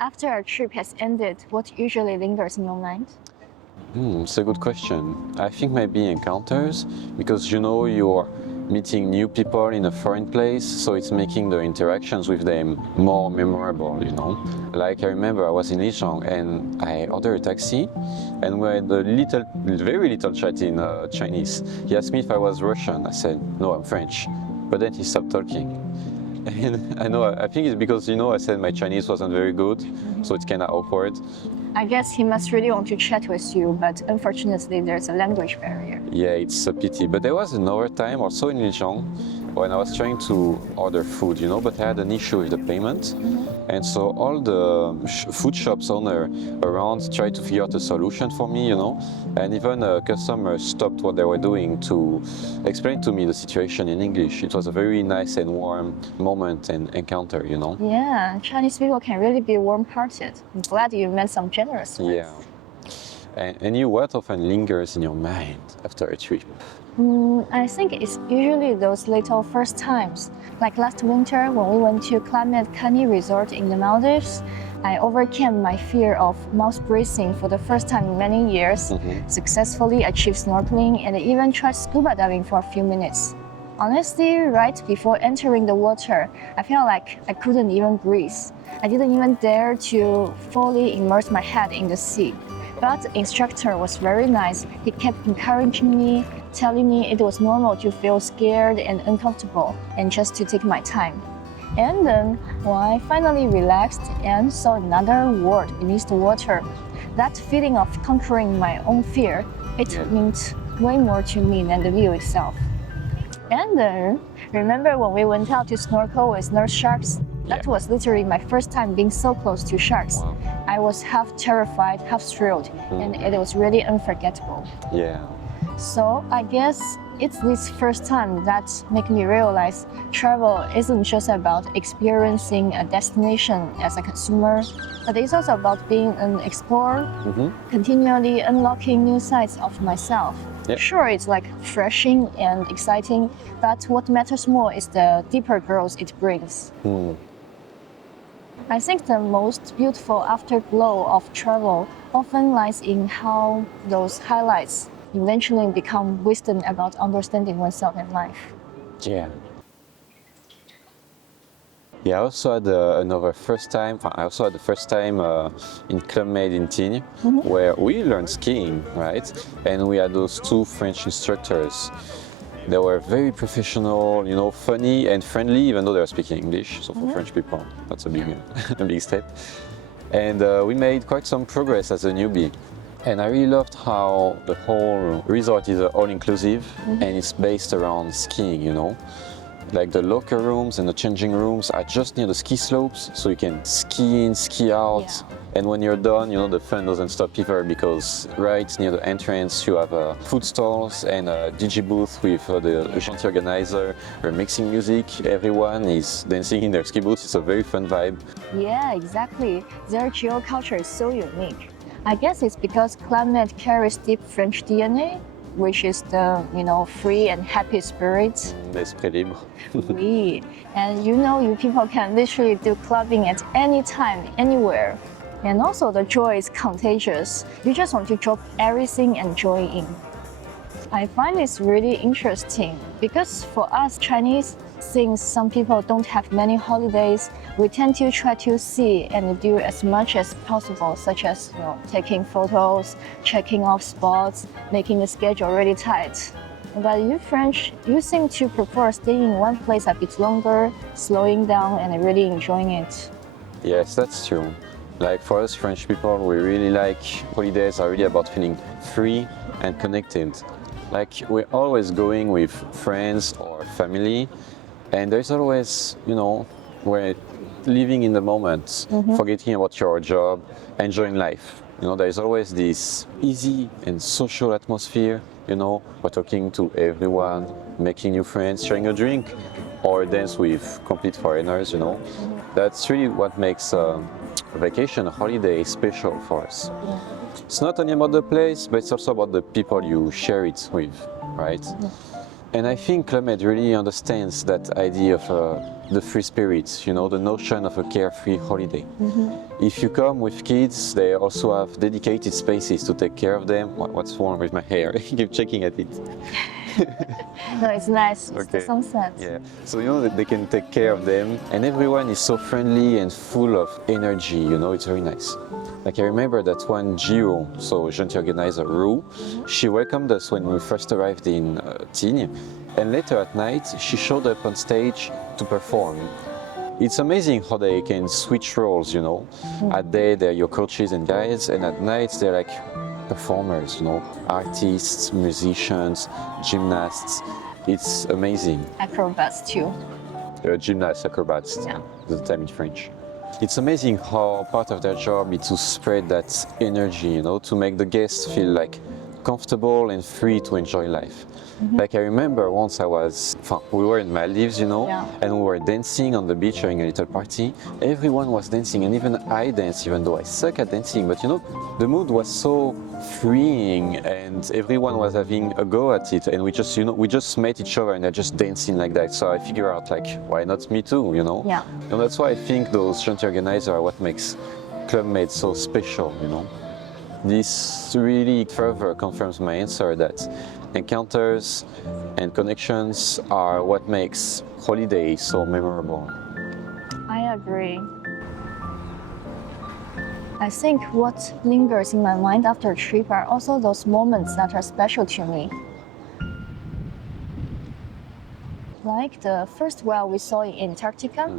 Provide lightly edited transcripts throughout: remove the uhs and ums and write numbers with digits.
After our trip has ended, what usually lingers in your mind? It's a good question. I think maybe encounters, because you're meeting new people in a foreign place, so it's making the interactions with them more memorable. Like I remember I was in Lijiang and I ordered a taxi, and we had very little chat in Chinese. He asked me if I was Russian. I said, no, I'm French. But then he stopped talking. And I think it's because, I said my Chinese wasn't very good, so it's kind of awkward. I guess he must really want to chat with you, but unfortunately there's a language barrier. Yeah, it's a pity. But there was another time also in Lijiang when I was trying to order food, but I had an issue with the payment. And so all the food shops owner around tried to figure out a solution for me, and even a customer stopped what they were doing to explain to me the situation in English. It was a very nice and warm moment and encounter. Yeah, Chinese people can really be warm-hearted. I'm glad you met some generous ones. Yeah. And you, what often lingers in your mind after a trip? I think it's usually those little first times. Like last winter when we went to Climate Kani Resort in the Maldives, I overcame my fear of mouth breathing for the first time in many years, successfully achieved snorkeling, and even tried scuba diving for a few minutes. Honestly, right before entering the water, I felt like I couldn't even breathe. I didn't even dare to fully immerse my head in the sea. But the instructor was very nice. He kept encouraging me, telling me it was normal to feel scared and uncomfortable and just to take my time. And then, when I finally relaxed and saw another world beneath the water, that feeling of conquering my own fear, it meant way more to me than the view itself. And then, remember when we went out to snorkel with nurse sharks? That was literally my first time being so close to sharks. Wow. I was half terrified, half thrilled, and it was really unforgettable. Yeah. So I guess it's this first time that made me realize travel isn't just about experiencing a destination as a consumer, but it's also about being an explorer, continually unlocking new sides of myself. Yep. Sure, it's like refreshing and exciting, but what matters more is the deeper growth it brings. I think the most beautiful afterglow of travel often lies in how those highlights eventually become wisdom about understanding oneself and life. Yeah. Yeah, I also had another first time. I also had the first time in Club Med in Tignes, where we learned skiing, right? And we had those two French instructors. They were very professional, funny and friendly, even though they were speaking English. So for French people, that's a big step. And we made quite some progress as a newbie. And I really loved how the whole resort is all-inclusive and it's based around skiing. Like the locker rooms and the changing rooms are just near the ski slopes, so you can ski in, ski out. Yeah. And when you're done, the fun doesn't stop either, because right near the entrance you have food stalls and a DJ booth with the chantier organizer. We're mixing music, everyone is dancing in their ski boots. It's a very fun vibe. Yeah, exactly. Their geo culture is so unique. I guess it's because Club Med carries deep French DNA, which is the free and happy spirit. L'esprit libre. Oui. And you people can literally do clubbing at any time, anywhere. And also the joy is contagious. You just want to drop everything and join in. I find this really interesting because for us Chinese, since some people don't have many holidays, we tend to try to see and do as much as possible, such as taking photos, checking off spots, making the schedule really tight. But you French, you seem to prefer staying in one place a bit longer, slowing down and really enjoying it. Yes, that's true. Like for us French people, we really like holidays are really about feeling free and connected. Like we're always going with friends or family, and there's always, we're living in the moment, forgetting about your job, enjoying life. There's always this easy and social atmosphere. We're talking to everyone, making new friends, sharing a drink, or dance with complete foreigners. That's really what makes a vacation, a holiday special for us. It's not only about the place, but it's also about the people you share it with, right? And I think Club Med really understands that idea of the free spirits, you know, the notion of a carefree holiday. If you come with kids, they also have dedicated spaces to take care of them. What's wrong with my hair? I keep checking at it. No, it's nice. It's the Okay. sunset. Yeah, so you know that they can take care of them, and everyone is so friendly and full of energy, you know, it's very nice. Like I remember that one Gio, so event organizer Rue, she welcomed us when we first arrived in Tignes, and later at night she showed up on stage to perform. It's amazing how they can switch roles, you know. At day they're your coaches and guides, and at night they're like performers, you know, artists, musicians, gymnasts. It's amazing. Acrobats too. Gymnasts, acrobats, Yeah. the term in French. It's amazing how part of their job is to spread that energy, you know, to make the guests feel like comfortable and free to enjoy life. Like I remember once we were in Maldives, you know, Yeah. and we were dancing on the beach during a little party. Everyone was dancing, and even I danced, even though I suck at dancing. But you know, the mood was so freeing, and everyone was having a go at it. And we just met each other and they're just dancing like that. So I figure out like, why not me too, you know? Yeah. And that's why I think those chanty organizers are what makes Club Med so special, you know. This really further confirms my answer that encounters and connections are what makes holidays so memorable. I agree. I think what lingers in my mind after a trip are also those moments that are special to me. Like the first whale we saw in Antarctica.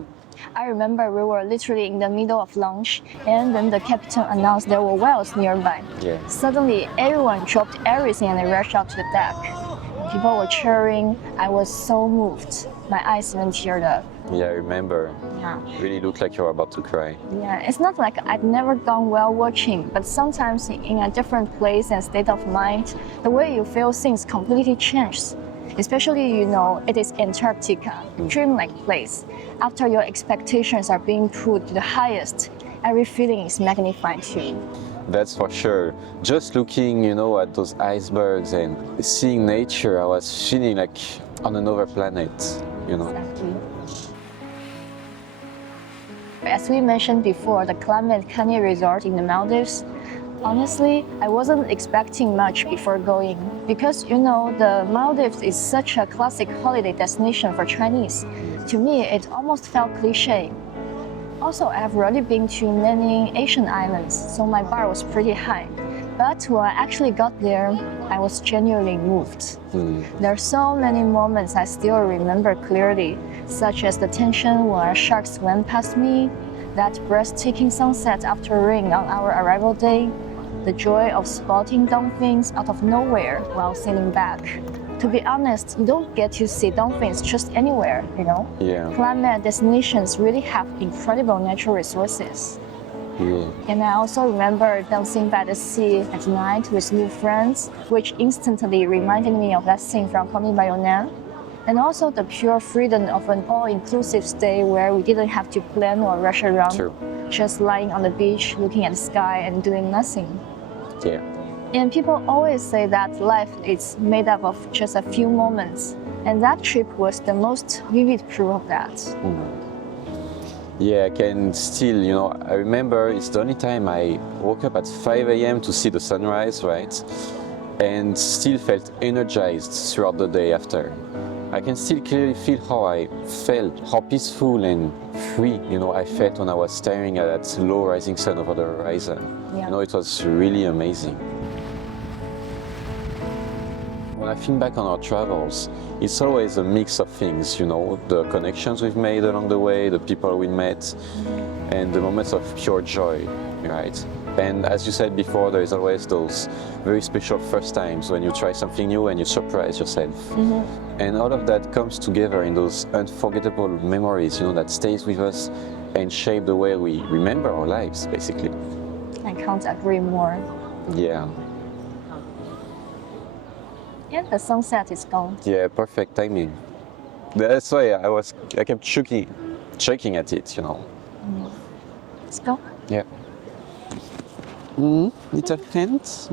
I remember we were literally in the middle of lunch, and then the captain announced there were whales nearby. Yeah. Suddenly, everyone dropped everything and rushed out to the deck. People were cheering. I was so moved. My eyes even teared up. Yeah, I remember. Yeah. Really looked like you were about to cry. Yeah, it's not like I'd never gone whale watching, but sometimes in a different place and state of mind, the way you feel things completely changes. Especially, you know, it is Antarctica, dreamlike place. After your expectations are being put to the highest, every feeling is magnified too. That's for sure. Just looking, you know, at those icebergs and seeing nature, I was feeling like on another planet, you know. Exactly. As we mentioned before, the climate Canny resort in the Maldives, honestly, I wasn't expecting much before going because, you know, the Maldives is such a classic holiday destination for Chinese. To me, it almost felt cliche. Also, I have already been to many Asian islands, so my bar was pretty high. But when I actually got there, I was genuinely moved. There are so many moments I still remember clearly, such as the tension when a shark swam past me, that breathtaking sunset after rain on our arrival day, the joy of spotting dolphins out of nowhere while sailing back. To be honest, you don't get to see dolphins just anywhere, you know? Yeah. Climate destinations really have incredible natural resources. Yeah. And I also remember dancing by the sea at night with new friends, which instantly reminded me of that scene from Call Me by Your Name. And also the pure freedom of an all-inclusive stay where we didn't have to plan or rush around, True. just lying on the beach, looking at the sky and doing nothing. Yeah. And people always say that life is made up of just a few moments. And that trip was the most vivid proof of that. Yeah, I can still, you know, I remember it's the only time I woke up at 5 a.m. to see the sunrise, right? And still felt energized throughout the day after. I can still clearly feel how I felt, how peaceful and free, you know, I felt when I was staring at that low rising sun over the horizon. Yeah. You know, it was really amazing. When I think back on our travels, it's always a mix of things, you know, the connections we've made along the way, the people we met, and the moments of pure joy, right? And as you said before, there is always those very special first times when you try something new and you surprise yourself. And all of that comes together in those unforgettable memories, you know, that stays with us and shape the way we remember our lives, basically. I can't agree more. Yeah. Yeah, the sunset is gone. Yeah, perfect timing. That's why I kept checking at it, you know. Let's go. Yeah. Little hint.